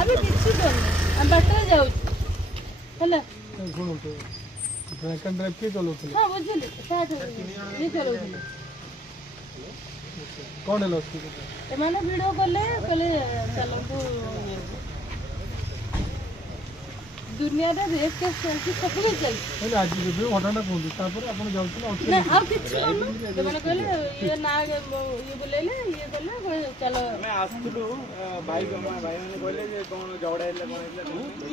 ଆମେ କିଛି କରୁନୁ, ଆମେ ବାଟରେ ଯାଉଛୁ ହେଲା। ड्रैगन ड्राइव किए चलाउଥିଲେ? ହଁ ବୁଝିଲି, ଇଏ ଚଲାଉଥିଲେ। कौन है उसकी? ଏମାନେ ଭିଡ଼ିଓ କଲେ କହିଲେ ଚାଲନ୍ତୁ ଦୁନିଆରେ ରେପ୍ କେସ୍ ଚାଲିଛି, ସବୁ କିଛି ଚାଲିଛି। ହେଲେ ଆଜି ଯଦି ଘଟଣା କୁହନ୍ତୁ ତାପରେ ଆପଣ ଯାଉଥିଲେ ନା ଆଉ କିଛି କରୁନୁ, ସେମାନେ କହିଲେ ଇଏ ନା ଇଏ ବୁଲେଇଲେ ଇଏ କଲେ ଚାଲ ଆମେ ଆସୁଥିଲୁ ଭାଇମାନେ କହିଲେ ଯେ କ'ଣ ଝଗଡ଼ା ହେଇଥିଲା କ'ଣ ହେଇଥିଲା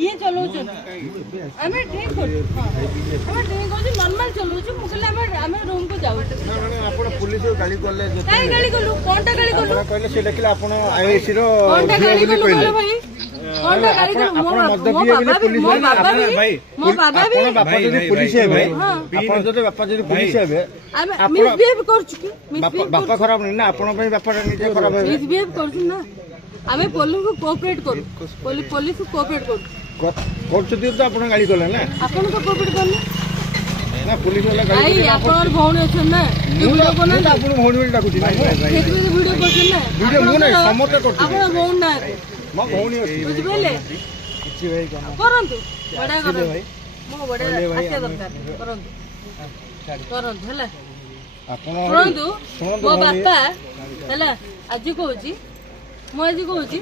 ଇଏ ଚଲାଉଛନ୍ତି। ଆମେ ଠିକ୍ କରୁଛୁ, ଆମେ ଠିକ୍ କରୁଛୁ, ନର୍ମାଲ ଚଲାଉଛୁ। ମୁଁ କହିଲି ଆମେ ରୁମ୍କୁ ଯାଉଛୁ। ଆପଣ ପୁଲିସ ଗାଳି କଲେ କାହିଁ ଗାଳି କଲୁ? କଣଟା ଗାଳି କଲୁ? କହିଲେ ସେ ଦେଖିଲେ ଆପଣ ଆଇସିର କଣଟା ଗାଳି କଲୁ କହିଲ ଭାଇ? କଣଟା ଗାଳି କଲୁ? ମୋ ବାପା ଯଦି ପୁଲିସ ହେବେ ଆପଣ ଯଦି ବାପା ଯଦି ପୁଲିସ ହେବେ ଆମେ ମିସବିହେଭ୍ କରୁଛୁ କି? ବାପା ଖରାପ ନାହିଁ ନା ଆପଣଙ୍କ ପାଇଁ ବାପାଟା ନିଜେ ଖରାପ ହେବେ ମିସବିହେଭ୍ କରୁଛୁ ନା। ଆମେ ପୋଲିସକୁ କୋଅପରେଟ୍ କରୁ, ପୋଲିସକୁ କୋଅପରେଟ୍ କରୁ। କରୁଛନ୍ତି ତ ଆପଣ ଗାଳି କଲେ ନା ଆପଣ ତ କୋଅପରେଟ୍ କରୁନି ନା ପୁଲିସ ବାଲା ଗାଳି ଭାଇ। ଆପଣଙ୍କର ଭଉଣୀ ଅଛନ୍ତି ନା, ଭିଡ଼ିଓ କରୁନାହାନ୍ତି? ଆପଣ ଭଉଣୀ ବୋଲି ଡାକୁଛି ନା ସେଥିପାଇଁ ଭିଡ଼ିଓ କରୁଛନ୍ତି ନା। ଭିଡ଼ିଓ ମୁଁ ନାହିଁ ସମସ୍ତେ କରୁଛନ୍ତି ଆପଣ ଭଉଣୀ ନାହାନ୍ତି, ମୋ ଭଉଣୀ ଅଛି ବୁଝିପାରିଲେ? କିଛି ଭାଇ କରନ୍ତୁ, ବଢ଼ିଆ କରନ୍ତୁ। ମୁଁ ବଢ଼ିଆ ଆସିବା ଦରକାର, କରନ୍ତୁ କରନ୍ତୁ ହେଲା। ଆପଣ ଶୁଣନ୍ତୁ, ମୋ ବାପା ହେଲା ଆଜି କହୁଛି, ମୁଁ ଆଜି କହୁଛି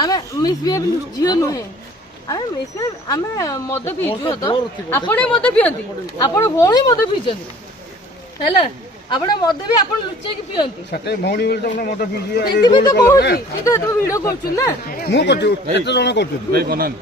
ଆମେ ମିସବିହେଭ୍ ଝିଅ ନୁହେଁ, ଆମେ ମିସବିହେଭ୍, ଆମେ ମଦ ପିଇଛୁ ତ। ଆପଣ ମଦ ପିଅନ୍ତି, ଆପଣ ଭଉଣୀ ମଦ ପିଇଛନ୍ତି ହେଲା। ଆପଣ ମଦ ବି ଆପଣ ଲୁଚେଇକି ପିଅନ୍ତି, ସେଟା ଭଉଣୀ ବୋଲି ତମେ ମଦ ପିଇଛି ସେଥିପାଇଁ ତ କହୁଛି। ସେ ତ ଭିଡ଼ିଓ କରୁଛୁ ନା। ମୁଁ କରୁଛି କେତେ ଜଣ କରୁଛନ୍ତି ଭାଇ ବନାନ୍ତୁ